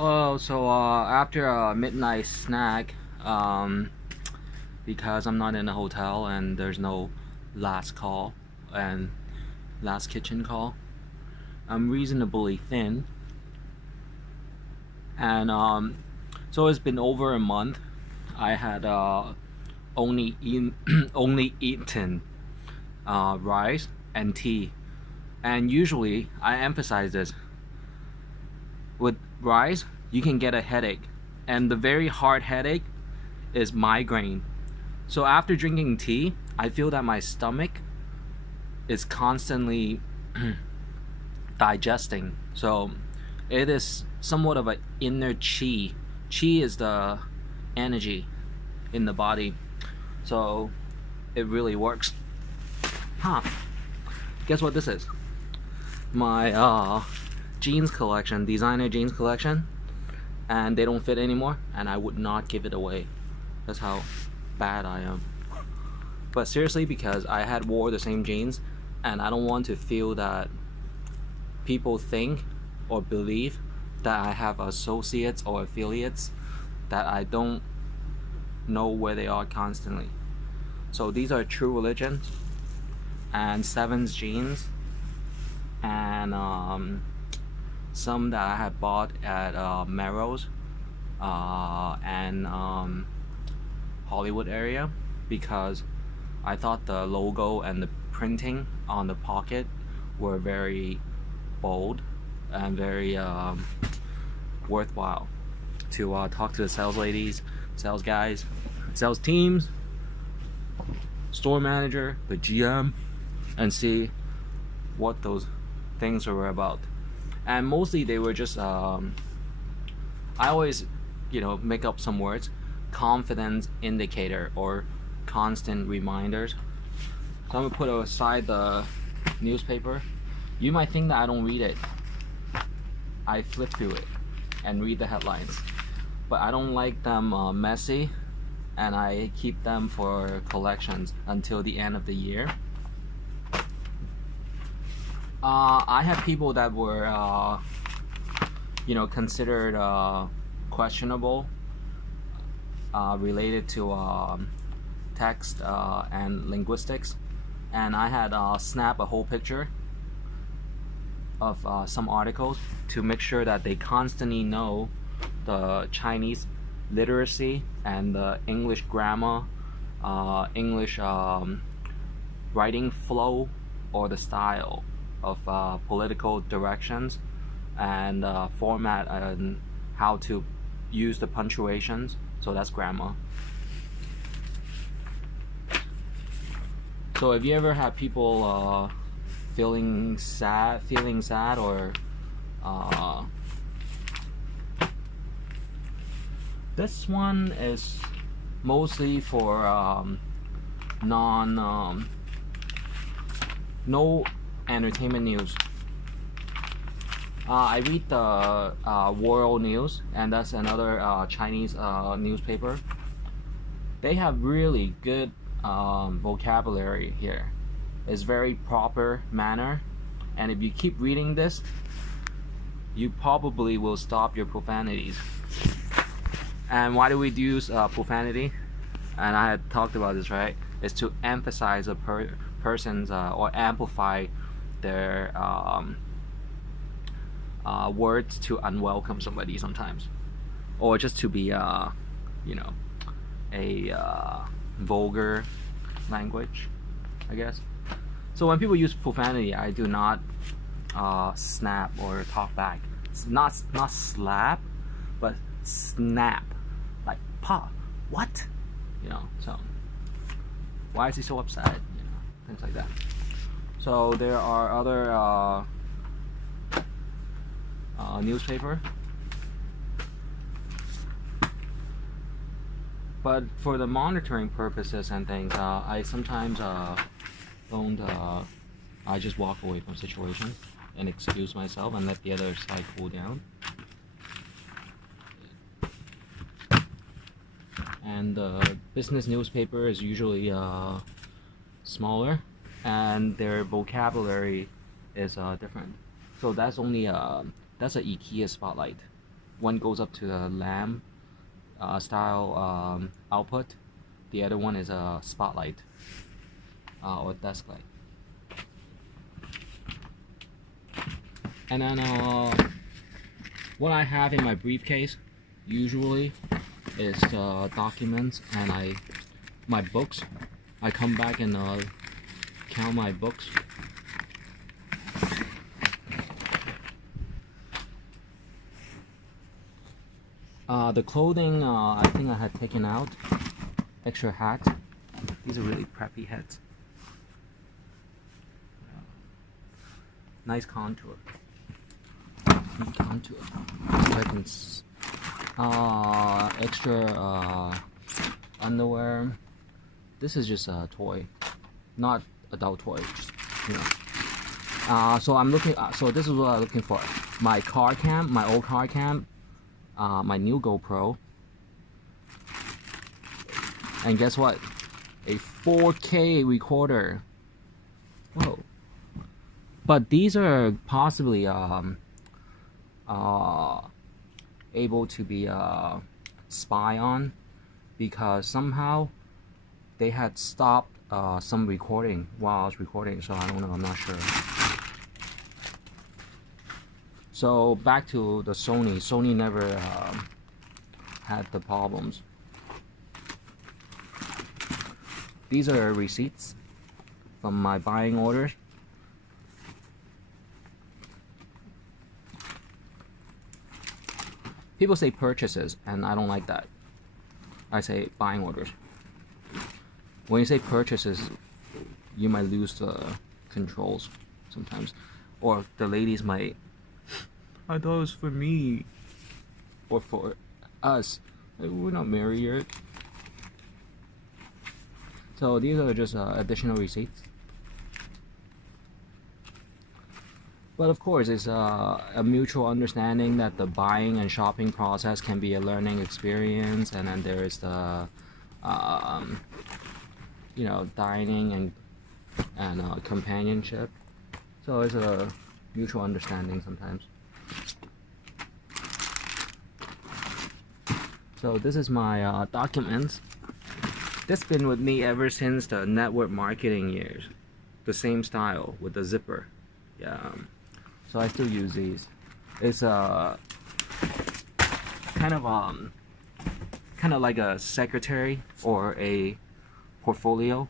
Hello. After a midnight snack, because I'm not in a hotel and there's no last call and last kitchen call, I'm reasonably thin, and so it's been over a month. I had only eaten rice and tea, and usually I emphasize this: with rice, you can get a headache, and the very hard headache is migraine. So after drinking tea, I feel that my stomach is constantly digesting. So it is somewhat of an inner chi. Chi is the energy in the body. So it really works. Huh. Guess what this is? My jeans collection, designer jeans collection, and they don't fit anymore, and I would not give it away. That's how bad I am. But seriously, because I had wore the same jeans, and I don't want to feel that people think or believe that I have associates or affiliates that I don't know where they are constantly. So these are True Religion and Sevens jeans, and some that I had bought at Melrose and Hollywood area, because I thought the logo and the printing on the pocket were very bold and very worthwhile to talk to the sales ladies, sales guys, sales teams, store manager, the GM, and see what those things were about. And mostly they were just I always make up some words: confidence indicator or constant reminders. So I'm gonna put aside the newspaper. You might think that I don't read it. I flip through it and read the headlines, but I don't like them messy, and I keep them for collections until the end of the year. I had people that were considered questionable, related to text and linguistics, and I had snapped a whole picture of some articles to make sure that they constantly know the Chinese literacy and the English grammar, English writing flow, or the style of political directions, and format, and how to use the punctuations. So that's grammar. So if you ever have people feeling sad, or this one is mostly for no entertainment news. I read the World News, and that's another Chinese newspaper. They have really good vocabulary here. It's very proper manner, and if you keep reading this, you probably will stop your profanities. And why do we use profanity? And I had talked about this, right? Is to emphasize a person's or amplify their words to unwelcome somebody sometimes, or just to be a vulgar language, I guess. So when people use profanity, I do not snap or talk back. It's not slap, but snap, like pa, what, So why is he so upset? Things like that. So there are other newspaper, but for the monitoring purposes and things, I sometimes don't. I just walk away from situations and excuse myself and let the other side cool down. And the business newspaper is usually smaller, and their vocabulary is different. So that's only that's an IKEA spotlight. One goes up to the lamp style output. The other one is a spotlight or desk light. And then what I have in my briefcase usually is documents and my books. I come back and count my books. The clothing I think I had taken out. Extra hat. These are really preppy hats. Nice contour. Contour. Extra underwear. This is just a toy, not adult toy. Just, you know. So I'm looking. So this is what I'm looking for. My car cam, my old car cam, my new GoPro, and guess what? A 4K recorder. Whoa! But these are possibly able to be spy on, because somehow they had stopped some recording while I was recording, so I don't know, I'm not sure. So back to the Sony never had the problems. These are receipts from my buying orders. People say purchases, and I don't like that. I say buying orders. When you say purchases, you might lose the controls sometimes. Or the ladies might, I thought it was for me. Or for us. We're not married yet. So these are just additional receipts. But of course, it's a mutual understanding that the buying and shopping process can be a learning experience, and then there is the, you know, dining and companionship. So it's a mutual understanding sometimes. So this is my documents. This has been with me ever since the network marketing years. The same style with the zipper. Yeah. So I still use these. It's kind of like a secretary or a portfolio.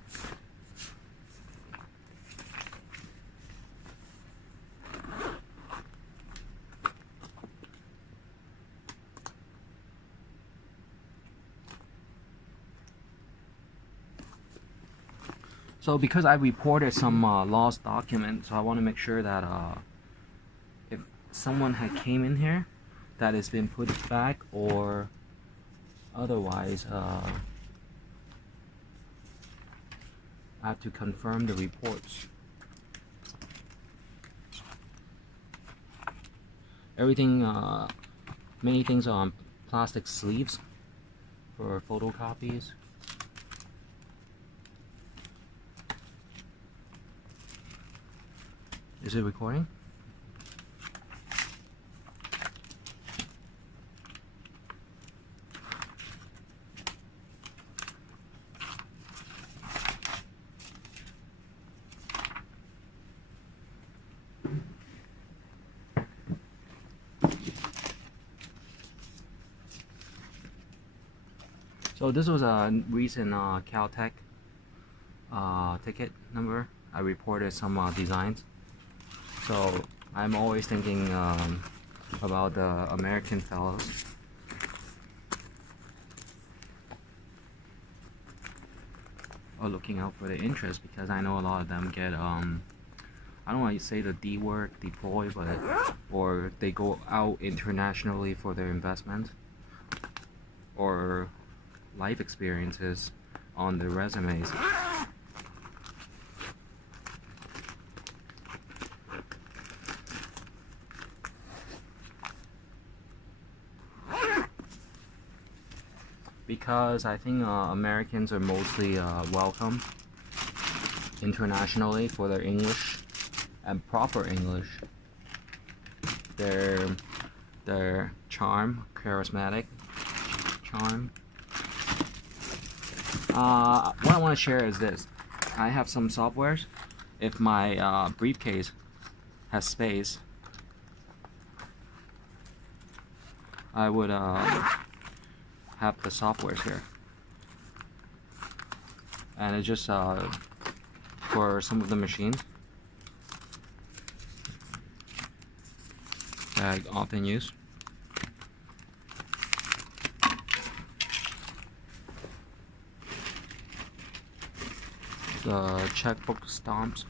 So because I reported some lost documents, so I want to make sure that if someone had came in here, that it's been put back, or otherwise I have to confirm the reports. Everything, many things are on plastic sleeves for photocopies. Is it recording? So this was a recent Caltech ticket number. I reported some designs. So I'm always thinking about the American fellows. Or looking out for the interest, because I know a lot of them get I don't want to say the D word, deploy, but or they go out internationally for their investment or life experiences on their resumes. Because I think Americans are mostly welcome internationally for their English and proper English. Their their charm, charismatic charm. What I want to share is this. I have some softwares. If my briefcase has space, I would have the softwares here, and it's just for some of the machines that I often use. The checkbook stamps.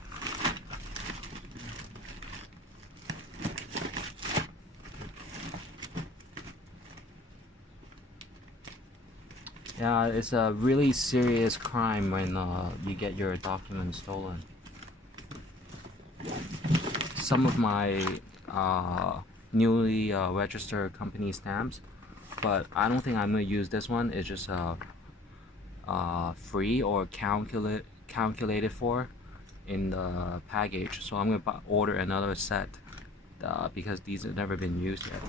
Yeah, it's a really serious crime when you get your documents stolen. Some of my newly registered company stamps, but I don't think I'm gonna use this one. It's just free or calculated for in the package, so I'm gonna order another set because these have never been used yet.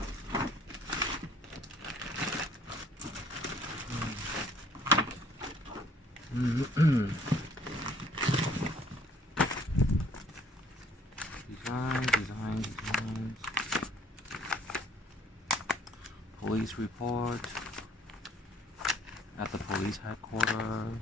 Designs. Police report at the police headquarters.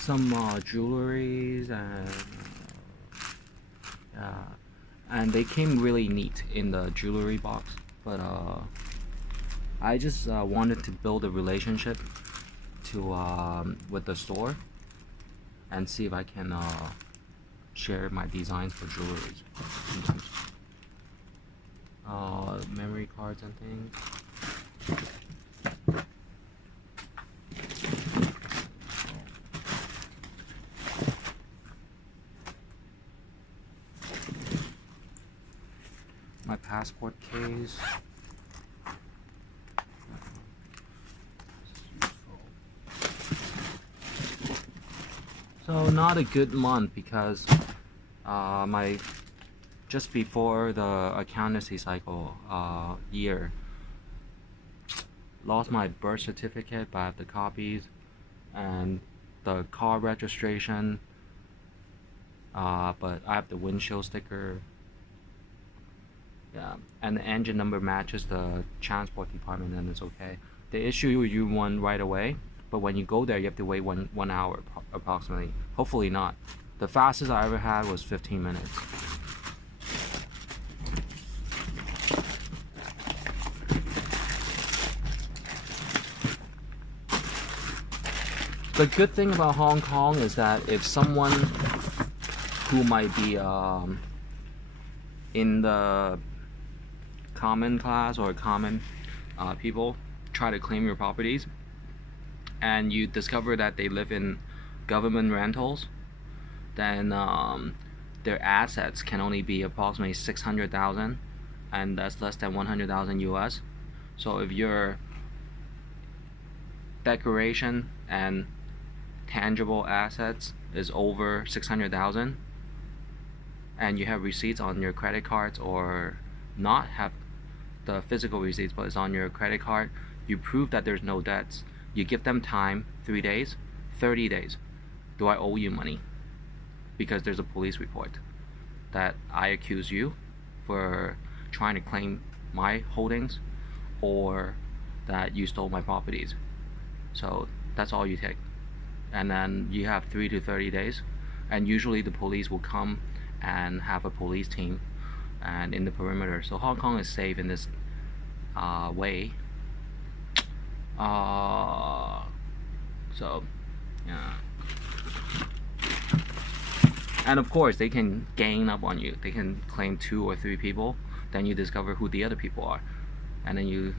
Some jewelries and they came really neat in the jewelry box, but I just wanted to build a relationship with the store and see if I can share my designs for jewelries. Memory cards and things. My passport case. So not a good month because just before the accountancy cycle year, lost my birth certificate, but I have the copies, and the car registration, but I have the windshield sticker. Yeah, and the engine number matches the transport department, and it's okay. They issue you one right away, but when you go there, you have to wait one hour approximately. Hopefully not. The fastest I ever had was 15 minutes. The good thing about Hong Kong is that if someone who might be in the common class or common people try to claim your properties, and you discover that they live in government rentals, then their assets can only be approximately 600,000, and that's less than 100,000 US. So if your decoration and tangible assets is over 600,000 and you have receipts on your credit cards, or not have the physical receipts but it's on your credit card, you prove that there's no debts. You give them time, 3 days, 30 days. Do I owe you money? Because there's a police report that I accuse you for trying to claim my holdings, or that you stole my properties. So that's all you take, and then you have 3 to 30 days, and usually the police will come and have a police team and in the perimeter. So Hong Kong is safe in this way. So yeah, and of course they can gang up on you. They can claim 2 or 3 people, then you discover who the other people are. and then you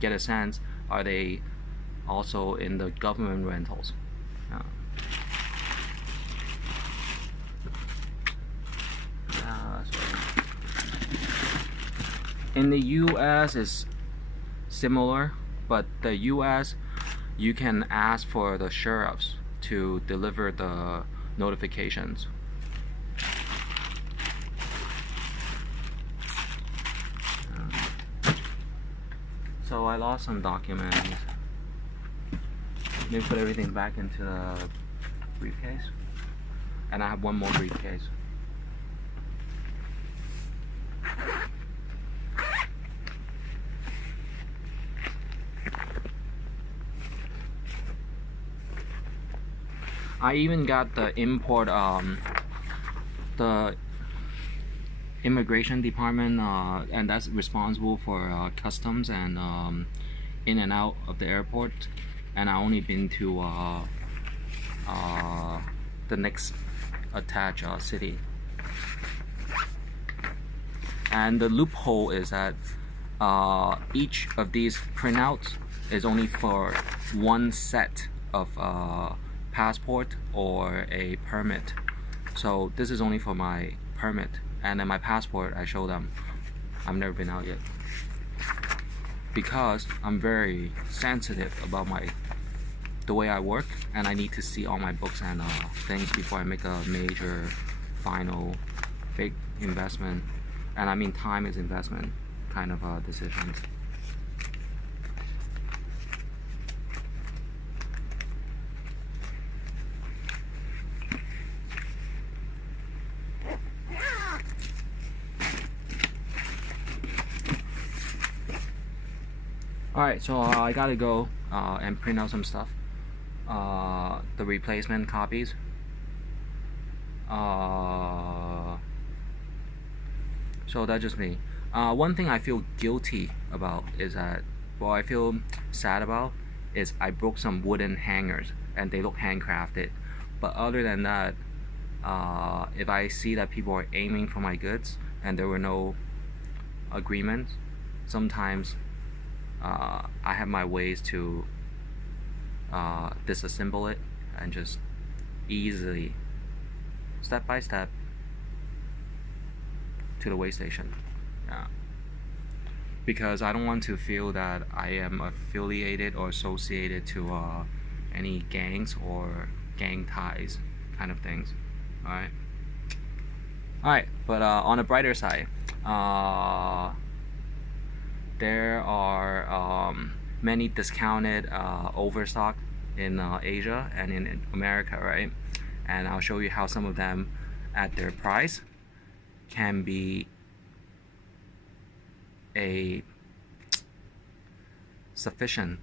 get a sense, are they also in the government rentals? In the US it's similar, but the US you can ask for the sheriffs to deliver the notifications. So I lost some documents. Maybe put everything back into the briefcase. And I have one more briefcase. I even got the import, the immigration department, and that's responsible for customs and in and out of the airport. And I only been to the next attached city. And the loophole is that each of these printouts is only for one set of passport or a permit. So this is only for my permit, and then my passport I show them I've never been out yet, because I'm very sensitive about the way I work, and I need to see all my books and things before I make a major final big investment. And I mean, time is investment kind of decisions. Alright, so I gotta go and print out some stuff. The replacement copies. So that's just me. One thing I feel guilty about is that, well, I feel sad about is I broke some wooden hangers and they look handcrafted. But other than that, if I see that people are aiming for my goods and there were no agreements, sometimes I have my ways to disassemble it and just easily, step by step, to the way station. Yeah. Because I don't want to feel that I am affiliated or associated to any gangs or gang ties kind of things. Alright, but on the brighter side, there are many discounted overstock in Asia and in America, right? And I'll show you how some of them at their price can be a sufficient,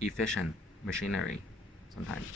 efficient machinery sometimes.